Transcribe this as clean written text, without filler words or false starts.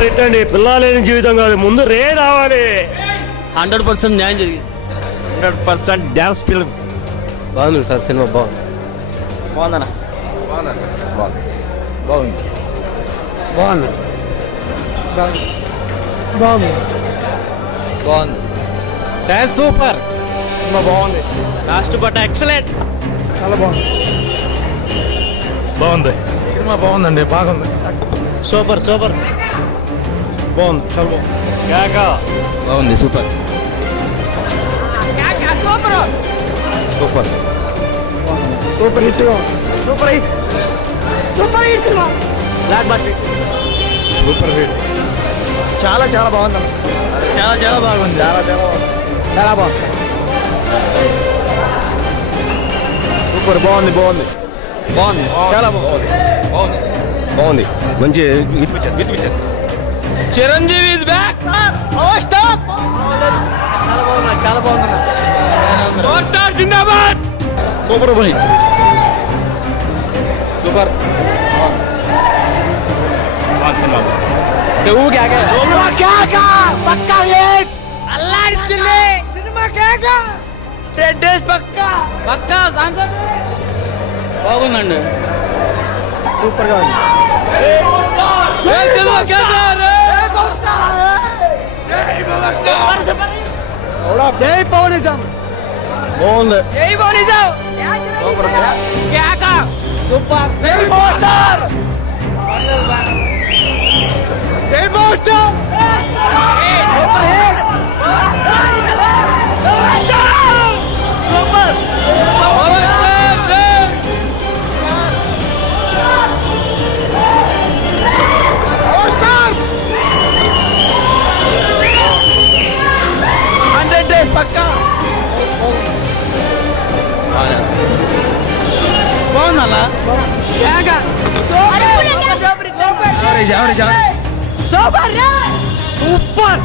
Super hit అండి. పిల్ల లేని జీవితం కాదు, ముందు రే రావాలి. 100% న్యాయం జరిగింది. 100% డ్యాన్స్ ఫిల్మ్. బాగుంది సార్, సినిమా బాగుంది. బాగుందన్న. బాగుంది. బాగుంది. బాగుంది. బాగుంది. Dance super. సినిమా బాగుంది. Last but excellent. చాలా బాగుంది. బాగుంది. సినిమా బాగుందండి, బాగుంది. Super super. బాగుంది, చాలా బాగుంది. బాగుంది. Super super super hit. Super hit. Super hit cinema. Block buster. Super hit. చాలా చాలా బాగుంది. చాలా చాలా బాగుంది. చాలా బాగుంది. సూపర్. బాగుంది. బాగుంది. బాగుంది. చాలా బాగుంది. బాగుంది. మంచి with picture. Chiranjeevi is back. చాలా బాగుంది. పవర్ స్టార్ జిందాబాద్. Super hit. సూపర్. పక్కా హిట్. అల్లాడిచ్చింది సినిమా. కేక 10 days పక్కా సాంగ్ బాగుందండి. సూపర్ గా ఉంది. జై పవనిజం. బాగుంది. జై పవనిజం. సూపర్. జై మోస్టర్. జై మోస్టర్. Super hit. సూపర్. పక్కా బాగుందలా. సూపర్.